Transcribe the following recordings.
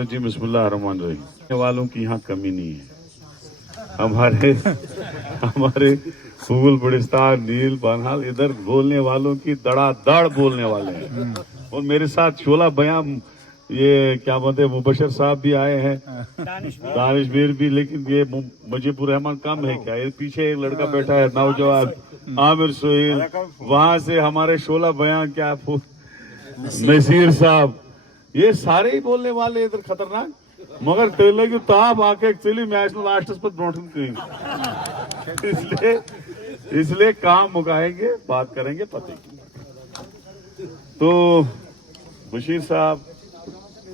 जी बिस्मिल्लाहिर्रहमानिर्रहीम। वालों की यहाँ कमी नहीं है। हमारे हमारे फूल बड़िस्तान नील बनहाल इधर बोलने वालों की दड़ादड़ बोलने वाले हैं। और मेरे साथ शोला बयां ये क्या बोलते हैं मुबशर साहब भी आए हैं, दानिशवीर भी, लेकिन ये मुजीबुर रहमान कम है क्या? ये पीछे एक लड़का बैठा है नौजवान आमिर सोहेल, वहां से हमारे शोला बयां क्या नसीर साहब, ये सारे ही बोलने वाले इधर खतरनाक। मगर तेलुगु ताप आके चली मैच लास्ट पर ब्रोटन इसलिए काम मुकाएंगे, बात करेंगे पते की। तो बशीर साहब,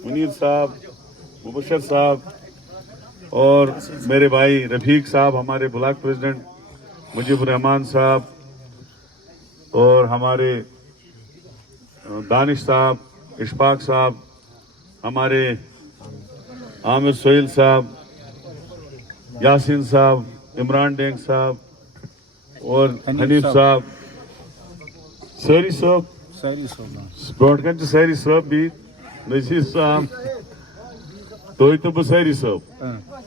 मुनीर साहब, मुबशर साहब और मेरे भाई रफीक साहब, हमारे ब्लॉक प्रेसिडेंट मुजीबुर रहमान साहब और हमारे दानिश साहब, इशफाक साहब, हमारे आमिर सोहेल साहब, यासीन साहब, इमरान डेंग साहब और हनीफ साहब, सैरी साहब, ब्रॉडगंज सैरी साहब भी, नजीर साहब, तो बसैरी साहब,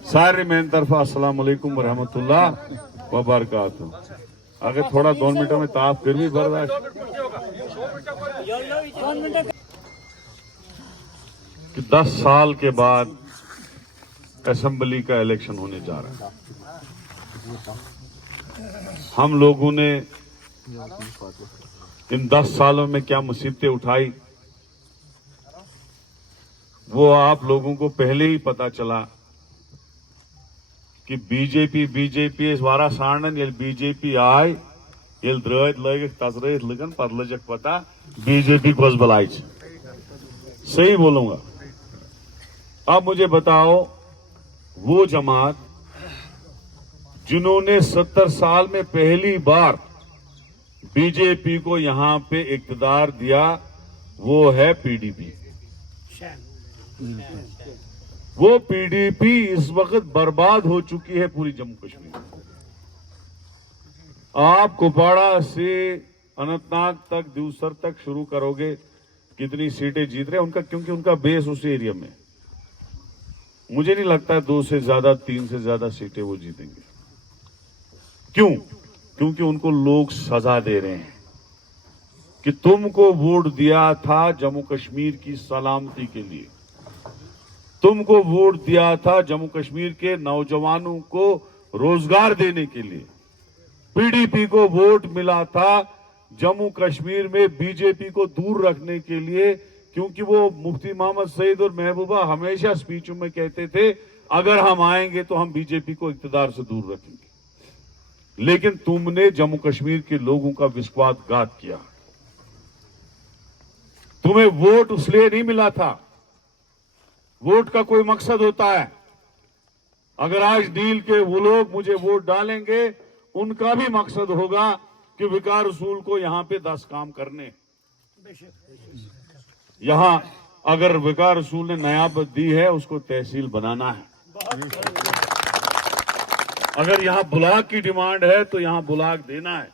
सारे मेन तरफा अस्सलाम वालेकुम व रहमतुल्लाह व बरकातहू। अगर थोड़ा 2 मिनटों में ताप फिर भी बर्दाश्त कि 10 साल के बाद असेंबली का इलेक्शन होने जा रहा है। हम लोगों ने इन 10 सालों में क्या मुसीबतें उठाई वो आप लोगों को पहले ही पता चला कि बीजेपी इस वारा साणन ये बीजेपी आय ये द्रद लग तजर लगन पत लजक पता बीजेपी कोस बलाई। सही बोलूंगा। अब मुझे बताओ वो जमात जिन्होंने 70 साल में पहली बार बीजेपी को यहां पे इक्तदार दिया वो है पीडीपी। वो पीडीपी इस वक्त बर्बाद हो चुकी है पूरी जम्मू कश्मीर। आप कुपवाड़ा से अनंतनाग तक दूसर तक शुरू करोगे कितनी सीटें जीत रहे उनका, क्योंकि उनका बेस उस एरिया में। मुझे नहीं लगता 2 से ज्यादा 3 से ज्यादा सीटें वो जीतेंगे। क्यों? क्योंकि उनको लोग सजा दे रहे हैं कि तुमको वोट दिया था जम्मू कश्मीर की सलामती के लिए, तुमको वोट दिया था जम्मू कश्मीर के नौजवानों को रोजगार देने के लिए, पीडीपी को वोट मिला था जम्मू कश्मीर में बीजेपी को दूर रखने के लिए, क्योंकि वो मुफ्ती मोहम्मद सईद और महबूबा हमेशा स्पीचों में कहते थे अगर हम आएंगे तो हम बीजेपी को इक्तदार से दूर रखेंगे। लेकिन तुमने जम्मू कश्मीर के लोगों का विश्वासघात किया। तुम्हें वोट इसलिए नहीं मिला था, वोट का कोई मकसद होता है। अगर आज डील के वो लोग मुझे वोट डालेंगे उनका भी मकसद होगा कि विकार रसूल को यहां पे 10 काम करने। यहां अगर विकार रसूल ने नयाबत दी है उसको तहसील बनाना है। अगर यहां ब्लॉक की डिमांड है तो यहां ब्लॉक देना है।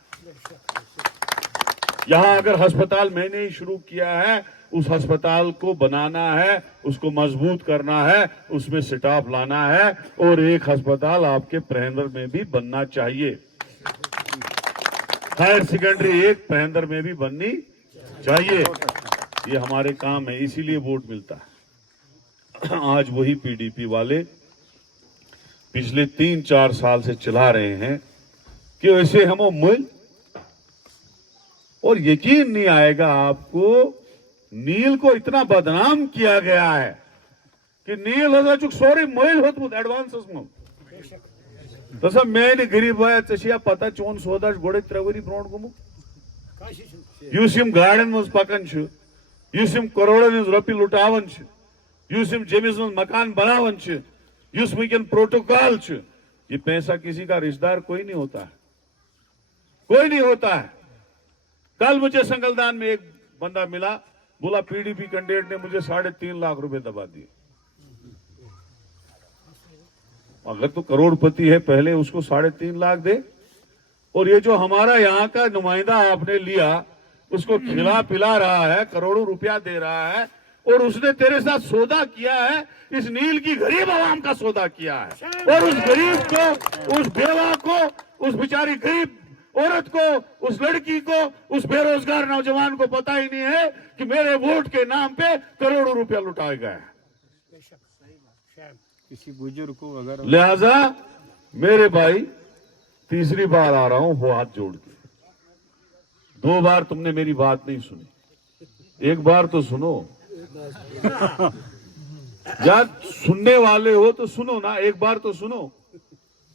यहां अगर अस्पताल मैंने ही शुरू किया है उस अस्पताल को बनाना है, उसको मजबूत करना है, उसमें स्टाफ लाना है और एक अस्पताल आपके परहेंद्र में भी बनना चाहिए। हायर सेकेंडरी एक परहेंद्र में भी बननी चाहिए। ये हमारे काम है, इसीलिए वोट मिलता है। आज वही पीडीपी वाले पिछले 3-4 साल से चला रहे हैं कि वैसे हम मुल, और यकीन नहीं आएगा आपको, नील को इतना बदनाम किया गया है कि नील हजा चुक सोरी मुल होतमुत एडवांसस में। तसा मैं गरीब भाई या पता चोन सोदा गोड़े 3 वरी ब्रोट गुमुत युस यम गाड़न मज पकन छ, युस यम करोड़न हज रपि लुटावन छ, युस यम जमिस मज मकान बनावन छ, युस वंकन प्रोटोकॉल छ। ये पैसा किसी का रिश्तेदार कोई नहीं होता है, कोई नहीं होता है। कल मुझे संगलदान में एक बंदा मिला, बोला पीडीपी कैंडिडेट ने मुझे 3.5 लाख रुपए दबा दिए। अगर तो करोड़पति है पहले उसको 3.5 लाख दे। और ये जो हमारा यहाँ का नुमाइंदा आपने लिया उसको खिला पिला रहा है, करोड़ों रुपया दे रहा है, और उसने तेरे साथ सौदा किया है, इस नील की गरीब आवाम का सौदा किया है। और उस गरीब को, उस बेवा को, उस बेचारी गरीब औरत को, उस लड़की को, उस बेरोजगार नौजवान को पता ही नहीं है कि मेरे वोट के नाम पे करोड़ों रुपया लुटाए गए। किसी बुजुर्ग को अगर लिहाजा मेरे भाई, तीसरी बार आ रहा हूं वो हाथ जोड़ के। 2 बार तुमने मेरी बात नहीं सुनी, 1 बार तो सुनो यार। सुनने वाले हो तो सुनो ना, 1 बार तो सुनो।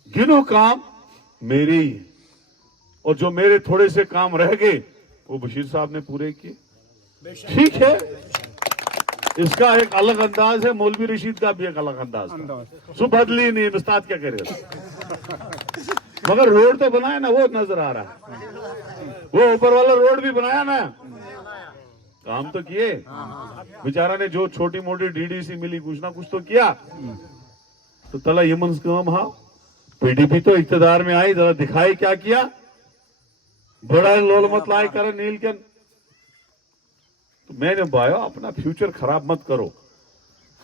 गिनो काम मेरे ही, और जो मेरे थोड़े से काम रह गए वो बशीर साहब ने पूरे किए। ठीक है, इसका एक अलग अंदाज है, मौलवी रशीद का भी एक अलग अंदाज था। सो बदली नहीं, उस्ताद क्या करेगा। मगर रोड तो बनाया ना, वो नजर आ रहा है। वो ऊपर वाला रोड भी बनाया ना, काम तो किए। बेचारा ने जो छोटी मोटी डीडीसी मिली कुछ ना कुछ तो किया। तो तला यमन काम, हाँ पीडीपी तो इख्तिदार में आई, जरा दिखाई क्या किया। बड़ा लोल मत लाए कर नील के। तो मैंने भाई अपना फ्यूचर खराब मत करो।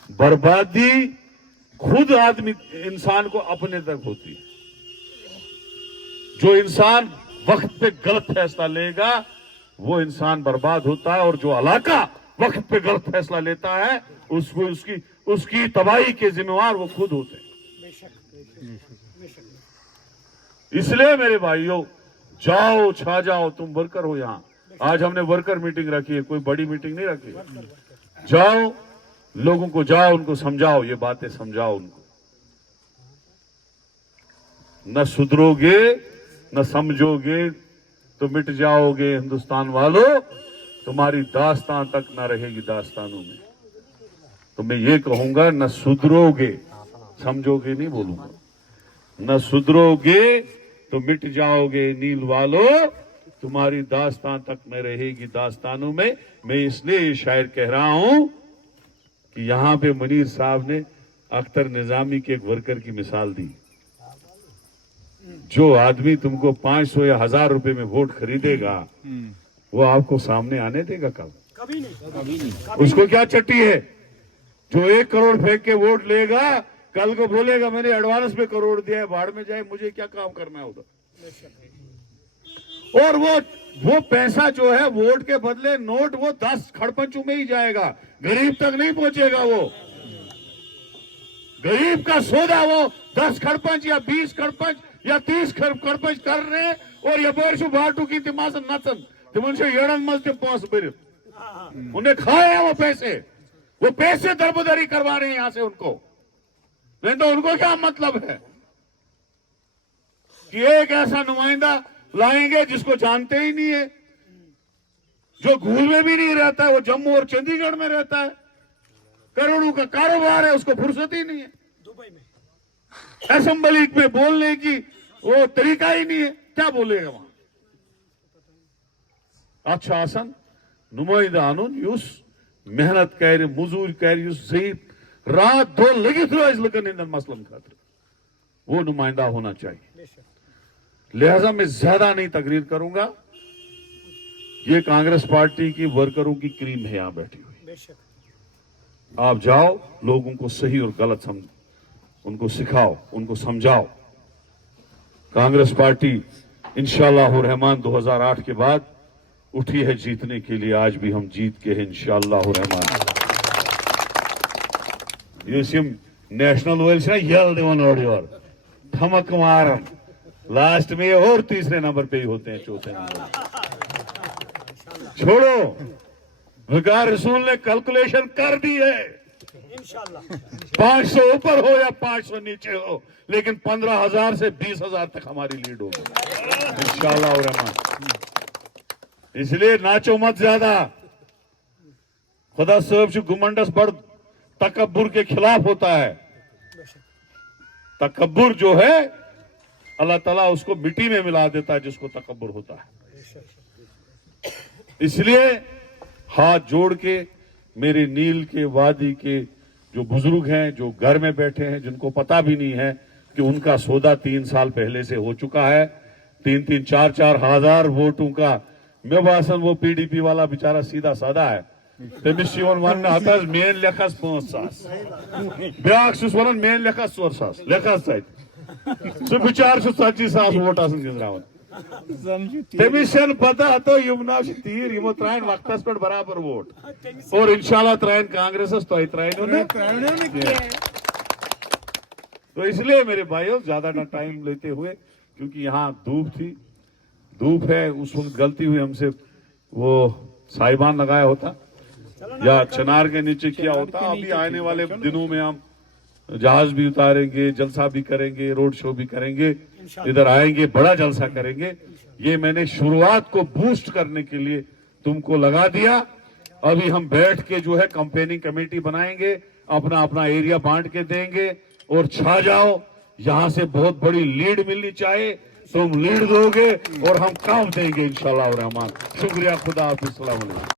बर्बादी खुद आदमी इंसान को अपने तक होती है। जो इंसान वक्त पे गलत फैसला लेगा वो इंसान बर्बाद होता है, और जो इलाका वक्त पे गलत फैसला लेता है उसको उसकी तबाही के जिम्मेवार वो खुद होते हैं। इसलिए मेरे भाइयों, जाओ छा जाओ, तुम वर्कर हो। यहां आज हमने वर्कर मीटिंग रखी है, कोई बड़ी मीटिंग नहीं रखी। जाओ लोगों को, जाओ उनको समझाओ, ये बातें समझाओ उनको। न सुधरोगे न समझोगे तो मिट जाओगे हिंदुस्तान वालों, तुम्हारी दास्तान तक न रहेगी दास्तानों में। तो मैं ये कहूंगा, न सुधरोगे, समझोगे नहीं बोलूंगा, न सुधरोगे तो मिट जाओगे नील वालों, तुम्हारी दास्तान तक न रहेगी दास्तानों में। मैं इसलिए ये शायर कह रहा हूं कि यहां पे मुनीर साहब ने अख्तर निजामी के एक वर्कर की मिसाल दी। जो आदमी तुमको 500 या 1000 रुपए में वोट खरीदेगा वो आपको सामने आने देगा कब? कभी नहीं। उसको क्या चट्टी है? जो 1 करोड़ फेंक के वोट लेगा, कल को बोलेगा मैंने एडवांस में करोड़ दिया है, भाड़ में जाए, मुझे क्या काम करना है उधर। और वो पैसा जो है वोट के बदले नोट, वो 10 खड़पंचों में ही जाएगा, गरीब तक नहीं पहुंचेगा। वो गरीब का सौदा वो 10 खड़पंच या 20 खड़पंच या 30 खड़पंच कर रहे, और ये वर्षों बाटू की तिमासन नचन तिमन से येड़न मस्ते पहुंच बर उन्हें खाए हैं वो पैसे दरबदरी करवा रहे हैं यहां से उनको। नहीं तो उनको क्या मतलब है कि एक ऐसा नुमाइंदा लाएंगे जिसको जानते ही नहीं है, जो घूल में भी नहीं रहता है, वो जम्मू और चंडीगढ़ में रहता है, करोड़ों का कारोबार है, उसको फुर्सत ही नहीं है दुबई में। असेंबली में बोलने की वो तरीका ही नहीं है, क्या बोलेगा वहां। अच्छा आसन नुमाइंदा आनुन युस मेहनत कर, मजूर कर, युस रात 2 लगित रोज लगन इन मसलन खातिर, वो नुमाइंदा होना चाहिए। लिहाजा मैं ज्यादा नहीं तकरीर करूंगा। ये कांग्रेस पार्टी की वर्करों की क्रीम है यहां बैठी हुई। आप जाओ, लोगों को सही और गलत समझ, उनको सिखाओ, उनको समझाओ। कांग्रेस पार्टी इंशाअल्लाह रहमान 2008 के बाद उठी है जीतने के लिए, आज भी हम जीत के हैं इंशाअल्लाह रहमान। नेशनल वेल से यल दिवन और धमक मारम, लास्ट में और तीसरे नंबर पे ही होते हैं, चौथे नंबर। छोड़ो, विकार रसूल ने कैलकुलेशन कर दी है, इंशाल्लाह 500 ऊपर हो या 500 नीचे हो, लेकिन 15,000 से 20,000 तक हमारी लीड होगी इंशाअल्लाह रहमान। इसलिए नाचो मत ज्यादा। खुदा साहब से गुमंडस बड़ तकब्बुर के खिलाफ होता है। तकब्बुर जो है अल्लाह ताला उसको मिट्टी में मिला देता है जिसको तकब्बुर होता है। इसलिए हाथ जोड़ के मेरे नील के वादी के जो बुजुर्ग हैं, जो घर में बैठे हैं, जिनको पता भी नहीं है कि उनका सौदा 3 साल पहले से हो चुका है, 3-3, 4-4 हजार वोटों का मे बासन वो पीडीपी वाला बेचारा सीधा साधा है तमिस वन हत मेन लेखस 5,000 ब्याक वन मेन लेखस 4,000 लेखस सह बेचार 40,000 वोट गिंद्रावन तमिस पता तो यम ना तीर यमो त्रायन वक्तस पे बराबर वोट और इंशाल्लाह त्रायन कांग्रेस तो त्रायन तो इसलिए मेरे भाइयों ज्यादा ना टाइम लेते हुए क्योंकि यहाँ धूप है उस वक्त गलती हुई हमसे वो साहिबान लगाया होता या चिनार के नीचे किया होता। अभी आने वाले दिनों में हम जहाज भी उतारेंगे, जलसा भी करेंगे, रोड शो भी करेंगे, इधर आएंगे, बड़ा जलसा करेंगे। ये मैंने शुरुआत को बूस्ट करने के लिए तुमको लगा दिया। अभी हम बैठ के जो है कंपेनिंग कमेटी बनाएंगे, अपना अपना एरिया बांट के देंगे और छा जाओ। यहां से बहुत बड़ी लीड मिलनी चाहिए, तुम लीड दोगे और हम काम देंगे इंशाल्लाह रहमान। शुक्रिया, खुदा हाफिज़।